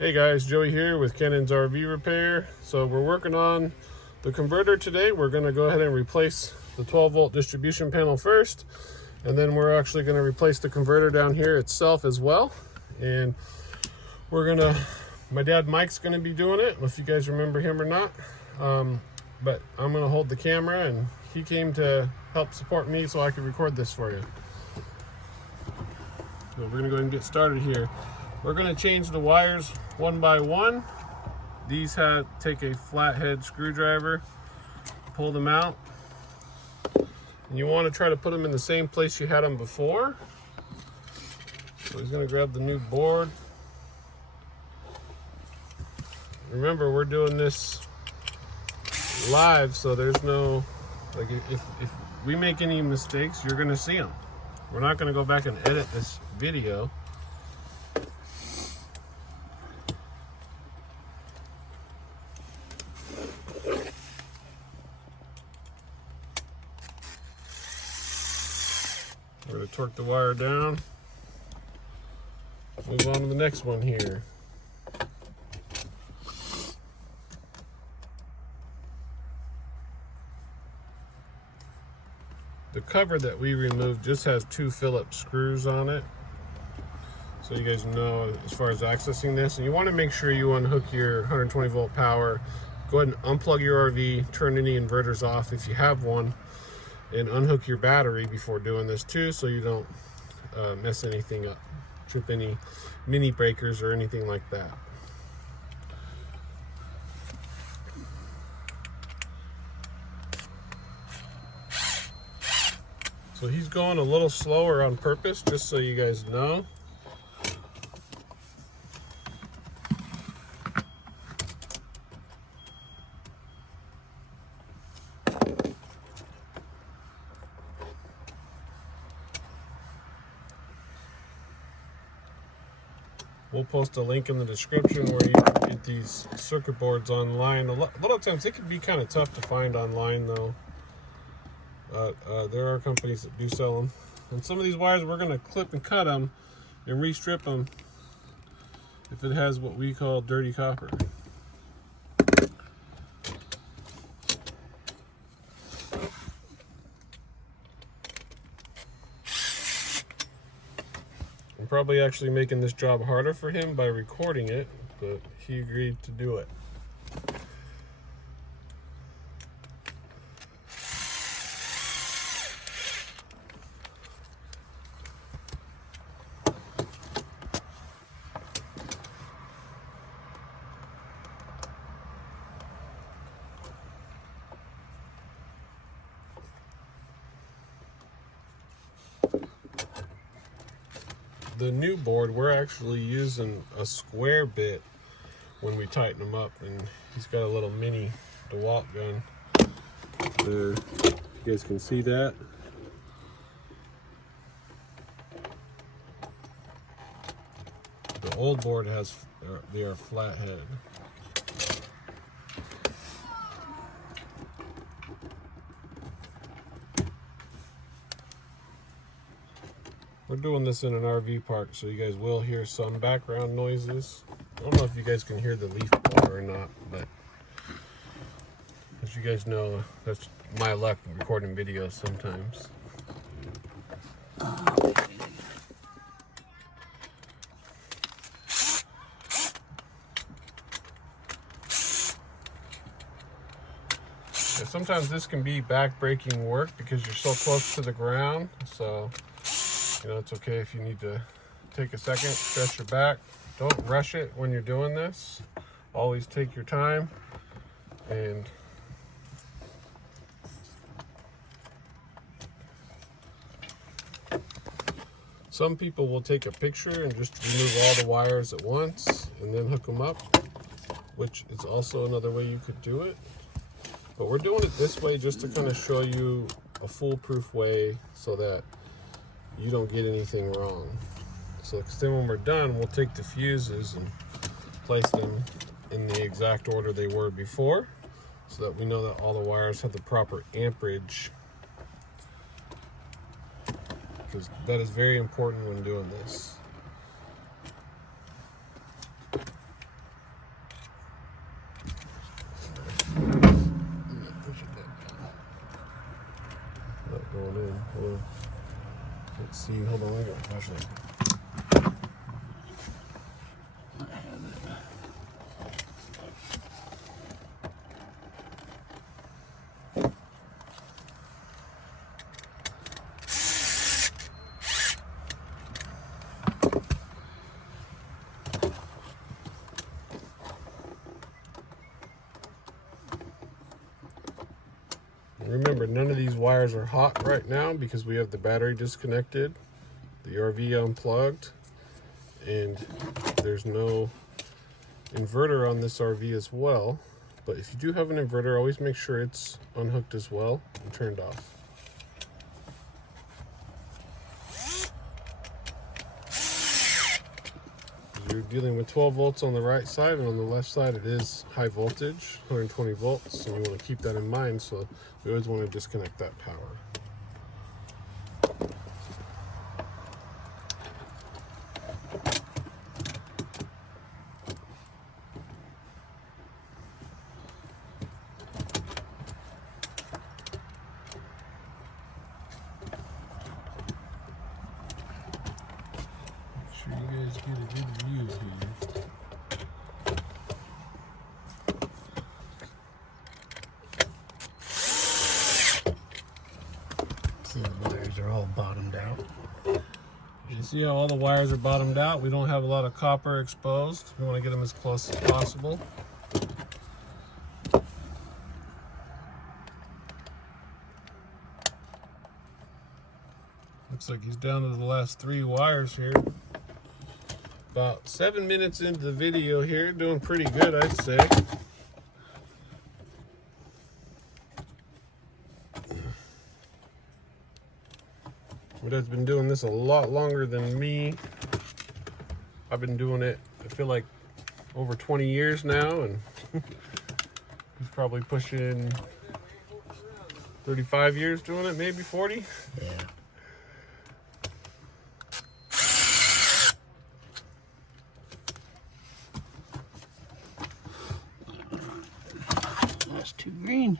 Hey guys, Joey here with Kenan's RV Repair. So we're working on the converter today. We're going to go ahead and replace the 12 volt distribution panel first, and then we're actually going to replace the converter down here itself as well. And my dad Mike's going to be doing it, if you guys remember him or not. But I'm going to hold the camera, and he came to help support me so I could record this for you. So we're going to go ahead and get started here. We're going to change the wires one by one. These take a flathead screwdriver, pull them out, and you want to try to put them in the same place you had them before. So he's going to grab the new board. Remember, we're doing this live, so there's no, like, if we make any mistakes, you're going to see them. We're not going to go back and edit this video. We're going to torque the wire down. Move on to the next one here. The cover that we removed just has 2 Phillips screws on it. So you guys know as far as accessing this. And you want to make sure you unhook your 120 volt power. Go ahead and unplug your RV, turn any inverters off if you have one, and unhook your battery before doing this too, so you don't mess anything up, trip any mini breakers or anything like that. So he's going a little slower on purpose, just so you guys know. We'll post a link in the description where you can get these circuit boards online. A lot of times they can be kind of tough to find online though. There are companies that do sell them. And some of these wires we're going to clip and cut them and re-strip them if it has what we call dirty copper. I'm probably actually making this job harder for him by recording it, but he agreed to do it. The new board, we're actually using a square bit when we tighten them up, and he's got a little mini DeWalt gun there. You guys can see that. The old board they are flathead. We're doing this in an RV park, so you guys will hear some background noises. I don't know if you guys can hear the leaf blower or not, but as you guys know, that's my luck recording videos sometimes. Yeah, sometimes this can be back-breaking work because you're so close to the ground, so you know, it's okay if you need to take a second, stretch your back. Don't rush it when you're doing this. Always take your time. And some people will take a picture and just remove all the wires at once and then hook them up, which is also another way you could do it. But we're doing it this way just to kind of show you a foolproof way so that you don't get anything wrong. So then when we're done, we'll take the fuses and place them in the exact order they were before, so that we know that all the wires have the proper amperage, because that is very important when doing this. Remember, none of these wires are hot right now because we have the battery disconnected, the RV unplugged, and there's no inverter on this RV as well. But if you do have an inverter, always make sure it's unhooked as well and turned off. You're dealing with 12 volts on the right side, and on the left side it is high voltage, 120 volts, and you want to keep that in mind, so we always want to disconnect that power. Make sure you guys get a good view here. See, the wires are all bottomed out. You see how all the wires are bottomed out? We don't have a lot of copper exposed. We want to get them as close as possible. Looks like he's down to the last 3 wires here. About 7 minutes into the video here, doing pretty good, I'd say. Bud's been doing this a lot longer than me. I've been doing it, I feel like, over 20 years now, and he's probably pushing 35 years doing it, maybe 40. Yeah. That's too green.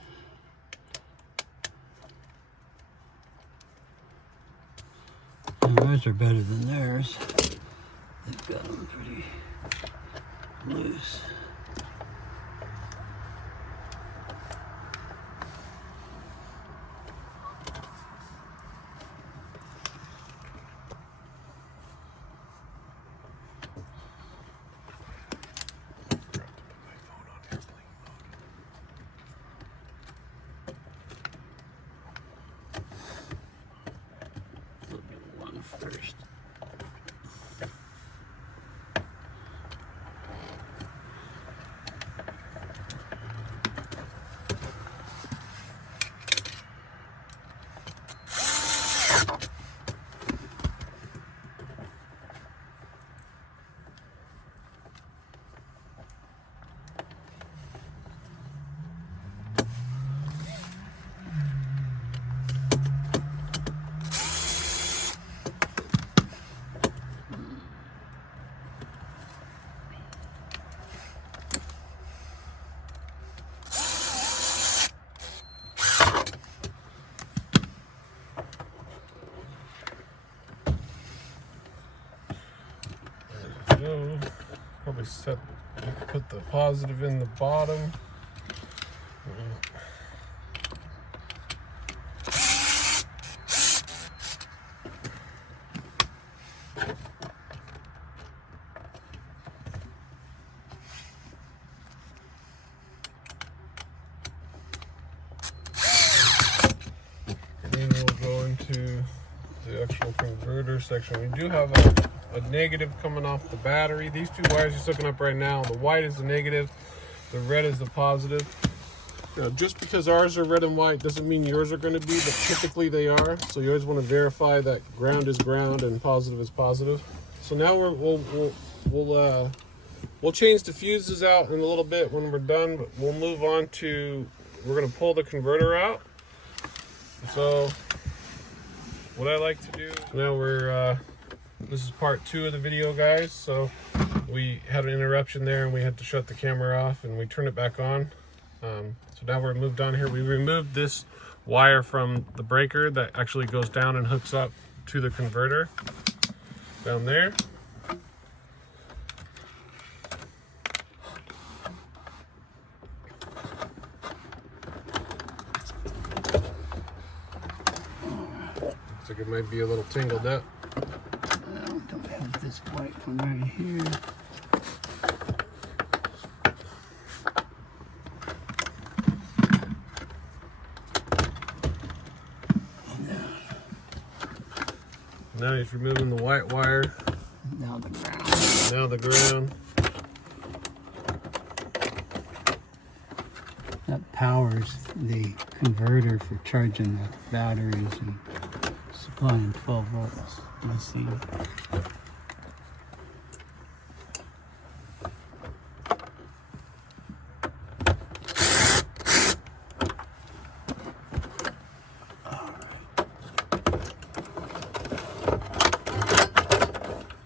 Ours are better than theirs. They've got them pretty loose. First. Probably put the positive in the bottom. And then we'll go into the actual converter section. We do have a negative coming off the battery. These 2 wires you're looking up right now, the white is the negative, the red is the positive. Just because ours are red and white doesn't mean yours are going to be, but typically they are. So you always want to verify that ground is ground and positive is positive. So now we'll change the fuses out in a little bit when we're done, but we'll move on to, we're going to pull the converter out. So what I like to do, now this is part 2 of the video, guys. So we had an interruption there and we had to shut the camera off and we turned it back on. So now we're moved on here. We removed this wire from the breaker that actually goes down and hooks up to the converter down there. Looks like it might be a little tangled up. Don't have this white one right here. Now he's removing the white wire. Now the ground. Now the ground. That powers the converter for charging the batteries and supplying 12 volts. Let's see.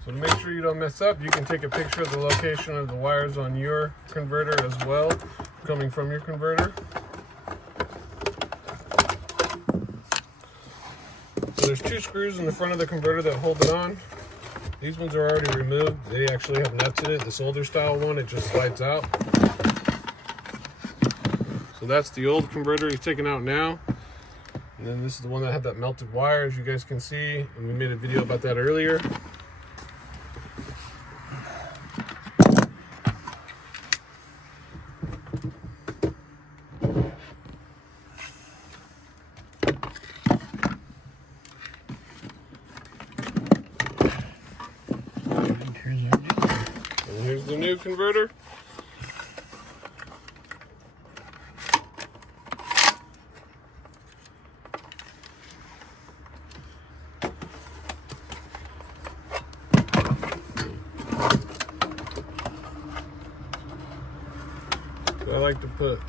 So to make sure you don't mess up, you can take a picture of the location of the wires on your converter as well, coming from your converter. So there's 2 screws in the front of the converter that hold it on. These ones are already removed. They actually have nuts in it. The solder style one, it just slides out. So that's the old converter he's taking out now. And then this is the one that had that melted wire, as you guys can see. And we made a video about that earlier. And here's the new converter. So I like to put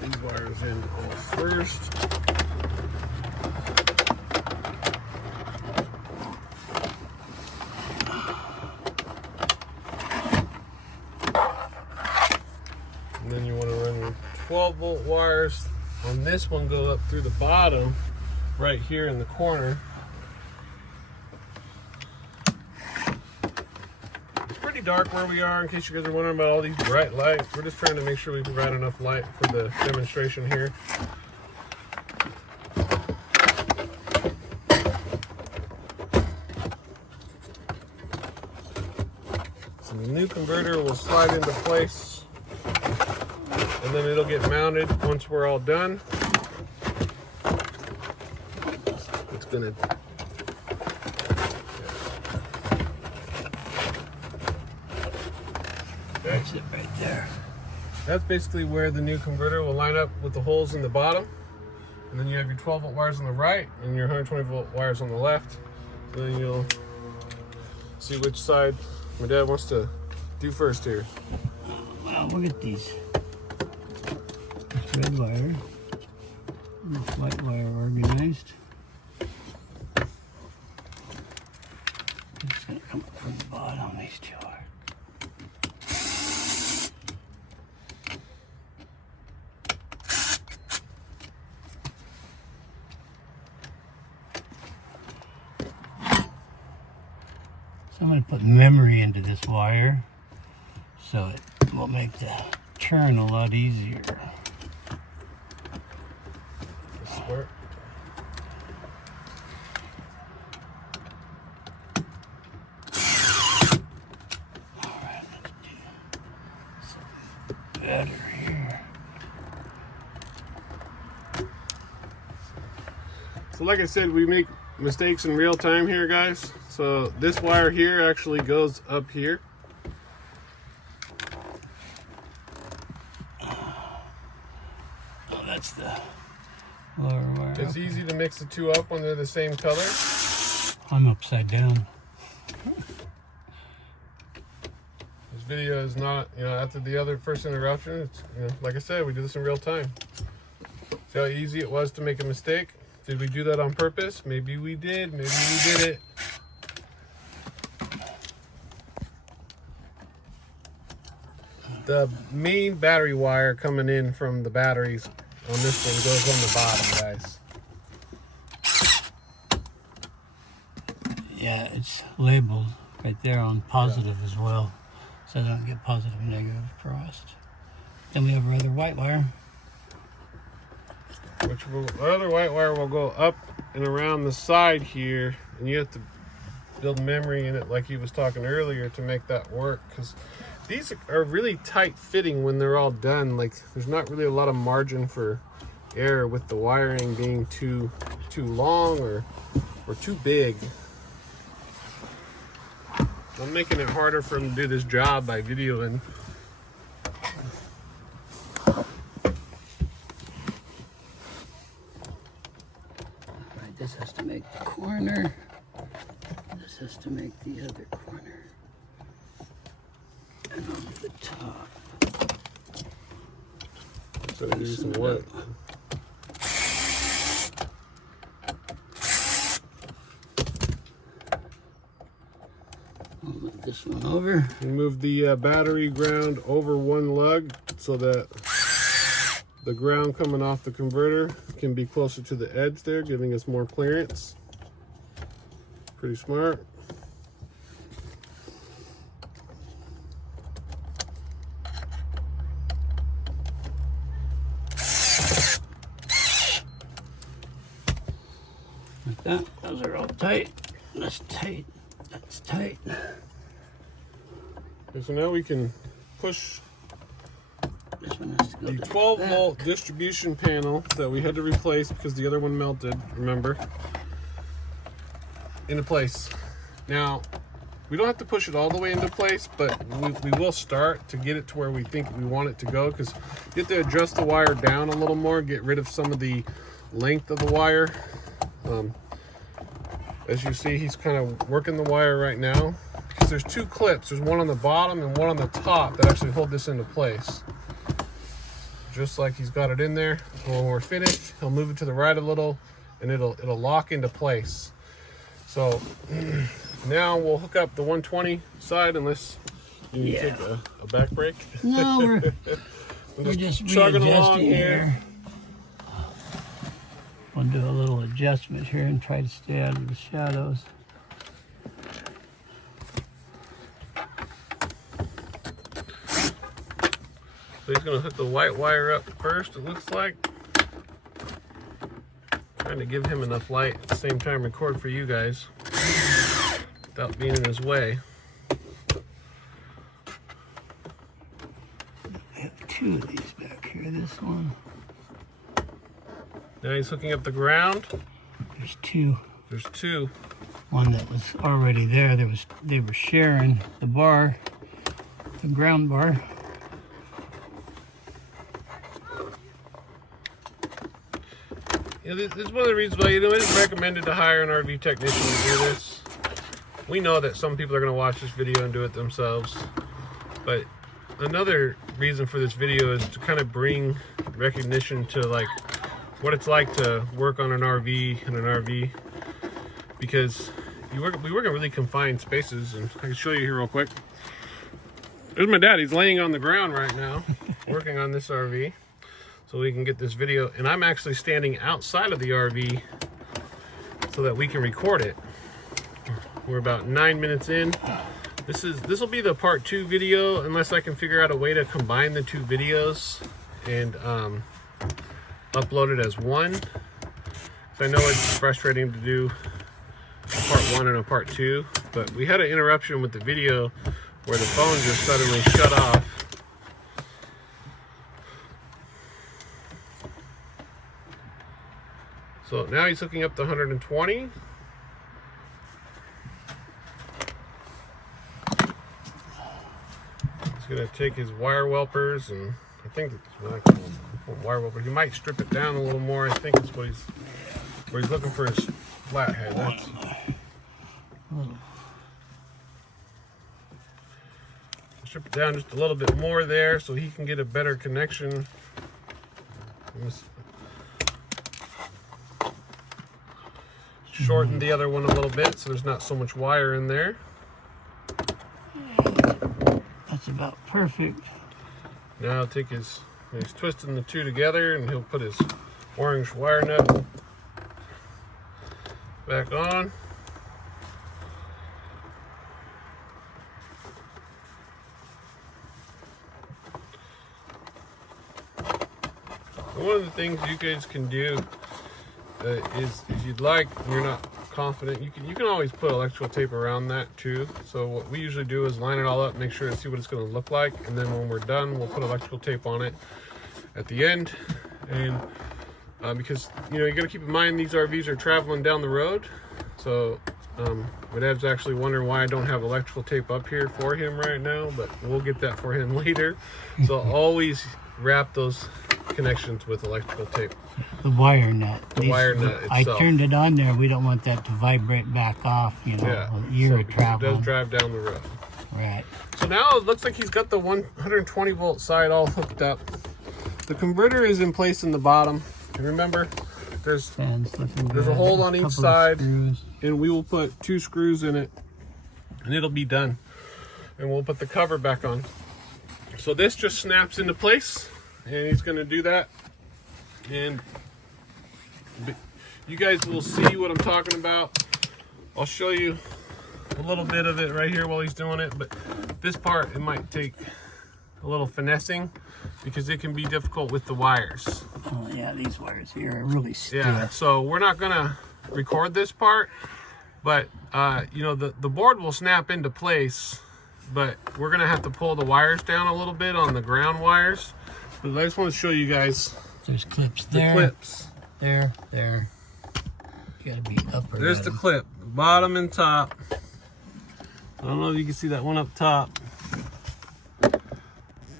these wires in first. And then you want to run your 12-volt wires on this one, go up through the bottom right here in the corner. It's pretty dark where we are, in case you guys are wondering about all these bright lights. We're just trying to make sure we provide enough light for the demonstration here. So the new converter will slide into place, and then it'll get mounted once we're all done. It's gonna That's it right there. That's basically where the new converter will line up with the holes in the bottom. And then you have your 12-volt wires on the right and your 120-volt wires on the left. And then you'll see which side my dad wants to do first here. Wow, look at these. This red wire, this white wire organized. It's gonna come up from the bottom, these 2 are. So I'm going to put memory into this wire so it will make the turn a lot easier. Squirt. Alright, let's do something better here. So like I said, we make mistakes in real time here, guys. So this wire here actually goes up here. Oh, that's the lower wire. It's easy to mix the 2 up when they're the same color. I'm upside down. This video is not, after the other first interruption, it's, like I said, we do this in real time. See how easy it was to make a mistake? Did we do that on purpose? Maybe we did, maybe we did it. The main battery wire coming in from the batteries on this one goes on the bottom, guys. Yeah, it's labeled right there on positive as well, so I don't get positive and negative crossed. Then we have our other white wire. Our other white wire will go up and around the side here, and you have to build memory in it like he was talking earlier to make that work, because these are really tight fitting when they're all done. Like, there's not really a lot of margin for error with the wiring being too long or too big. I'm making it harder for him to do this job by videoing. Alright, this has to make the corner. This has to make the other corner. And on the top. So do some work. I'll move this one over. You move the battery ground over one lug so that the ground coming off the converter can be closer to the edge there, giving us more clearance. Pretty smart. Like that. Those are all tight. That's tight. That's tight. And so now we can push This one has to go the down 12 back. volt distribution panel that we had to replace because the other one melted, remember, into place. Now, we don't have to push it all the way into place, but we will start to get it to where we think we want it to go, because you have to adjust the wire down a little more, get rid of some of the length of the wire. As you see, he's kind of working the wire right now, because there's two clips. There's one on the bottom and one on the top that actually hold this into place. Just like he's got it in there. When we're finished, he'll move it to the right a little, and it'll lock into place. So now we'll hook up the 120 side, unless you take a back brake. No, we're just chugging along readjusting here. We'll do a little adjustment here and try to stay out of the shadows. So he's going to hook the white wire up first, it looks like. Trying to give him enough light at the same time record for you guys without being in his way. I have two of these back here. This one. Now he's hooking up the ground. There's two. There's two. One that was already there. They were sharing the bar, the ground bar. You know, this is one of the reasons why, it is recommended to hire an RV technician to do this. We know that some people are going to watch this video and do it themselves, but another reason for this video is to kind of bring recognition to like what it's like to work on an RV in an RV, because we work in really confined spaces. And I can show you here real quick. There's my dad. He's laying on the ground right now working on this RV. So we can get this video, and I'm actually standing outside of the RV so that we can record it. We're about 9 minutes in. This will be the part 2 video, unless I can figure out a way to combine the two videos and upload it as one. So I know it's frustrating to do a part 1 and a part 2, but we had an interruption with the video where the phone just suddenly shut off. So now he's hooking up to 120. He's gonna take his wire welpers, and I think it's what I call them, wire welpers. He might strip it down a little more. I think it's where he's looking for his flathead. That's strip it down just a little bit more there so he can get a better connection. Shorten the other one a little bit so there's not so much wire in there. That's about perfect. Now I'll take he's twisting the two together, and he'll put his orange wire nut back on. One of the things you guys can do is, if you'd like, and you're not confident, you can always put electrical tape around that too. So what we usually do is line it all up, make sure to see what it's going to look like, and then when we're done, we'll put electrical tape on it at the end. And because you got to keep in mind these RVs are traveling down the road. So my dad's actually wondering why I don't have electrical tape up here for him right now, but we'll get that for him later. So always wrap those connections with electrical tape. The wire nut. Wire nut itself. I turned it on there. We don't want that to vibrate back off, Yeah. You're So traveling. it does drive down the road. Right. So now it looks like he's got the 120 volt side all hooked up. The converter is in place in the bottom. And remember, there's a hole on each side, and we will put 2 screws in it, and it'll be done. And we'll put the cover back on. So this just snaps into place, and he's going to do that. And you guys will see what I'm talking about. I'll show you a little bit of it right here while he's doing it, but this part, it might take a little finessing because it can be difficult with the wires. Oh yeah, these wires here are really stiff. Yeah, so we're not gonna record this part, but the board will snap into place, but we're gonna have to pull the wires down a little bit on the ground wires. But I just want to show you guys. There's clips there. The clips. There. You gotta be up or There's the clip, bottom and top. I don't know if you can see that one up top.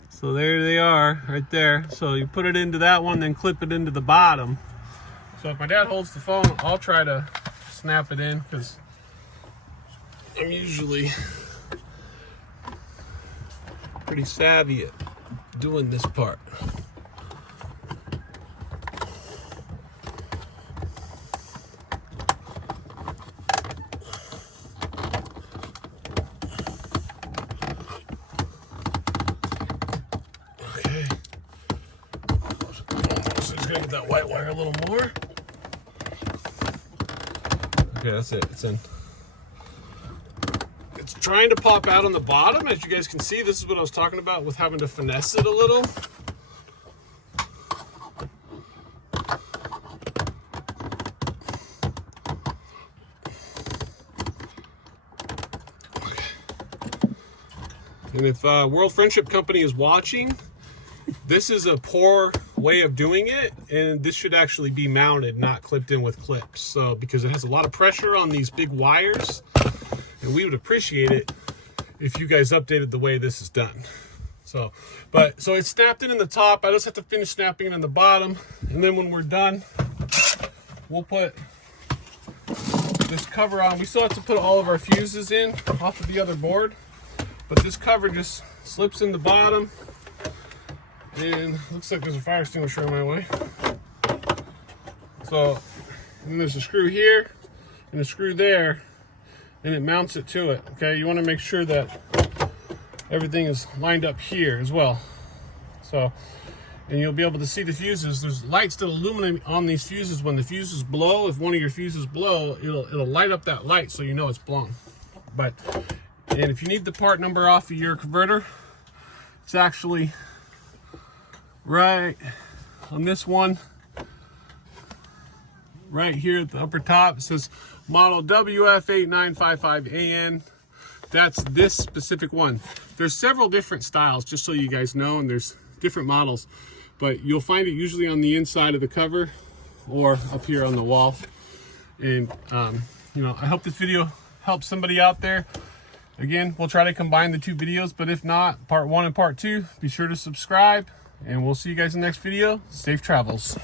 So there they are, right there. So you put it into that one, then clip it into the bottom. So if my dad holds the phone, I'll try to snap it in because I'm usually pretty savvy at doing this part. Get that white wire a little more. Okay, that's it. It's in. It's trying to pop out on the bottom. As you guys can see, this is what I was talking about with having to finesse it a little. Okay. And if World Friendship Company is watching, this is a poor way of doing it, and this should actually be mounted, not clipped in with clips. So because it has a lot of pressure on these big wires, and we would appreciate it if you guys updated the way this is done. So it's snapped in the top. I just have to finish snapping it in the bottom, and then when we're done, we'll put this cover on. We still have to put all of our fuses in off of the other board, but this cover just slips in the bottom. And looks like there's a fire extinguisher on my way. So, and there's a screw here and a screw there, and it mounts it to it. Okay, you want to make sure that everything is lined up here as well. So, and you'll be able to see the fuses. There's lights that illuminate on these fuses. When the fuses blow, if one of your fuses blow, it'll light up that light so you know it's blown. And if you need the part number off of your converter, it's actually right on this one right here at the upper top. It says model WF8955AN. That's this specific one. There's several different styles, just so you guys know, and there's different models, but you'll find it usually on the inside of the cover or up here on the wall. And I hope this video helps somebody out there. Again, we'll try to combine the 2 videos, but if not, part 1 and part 2, be sure to subscribe. And we'll see you guys in the next video. Safe travels.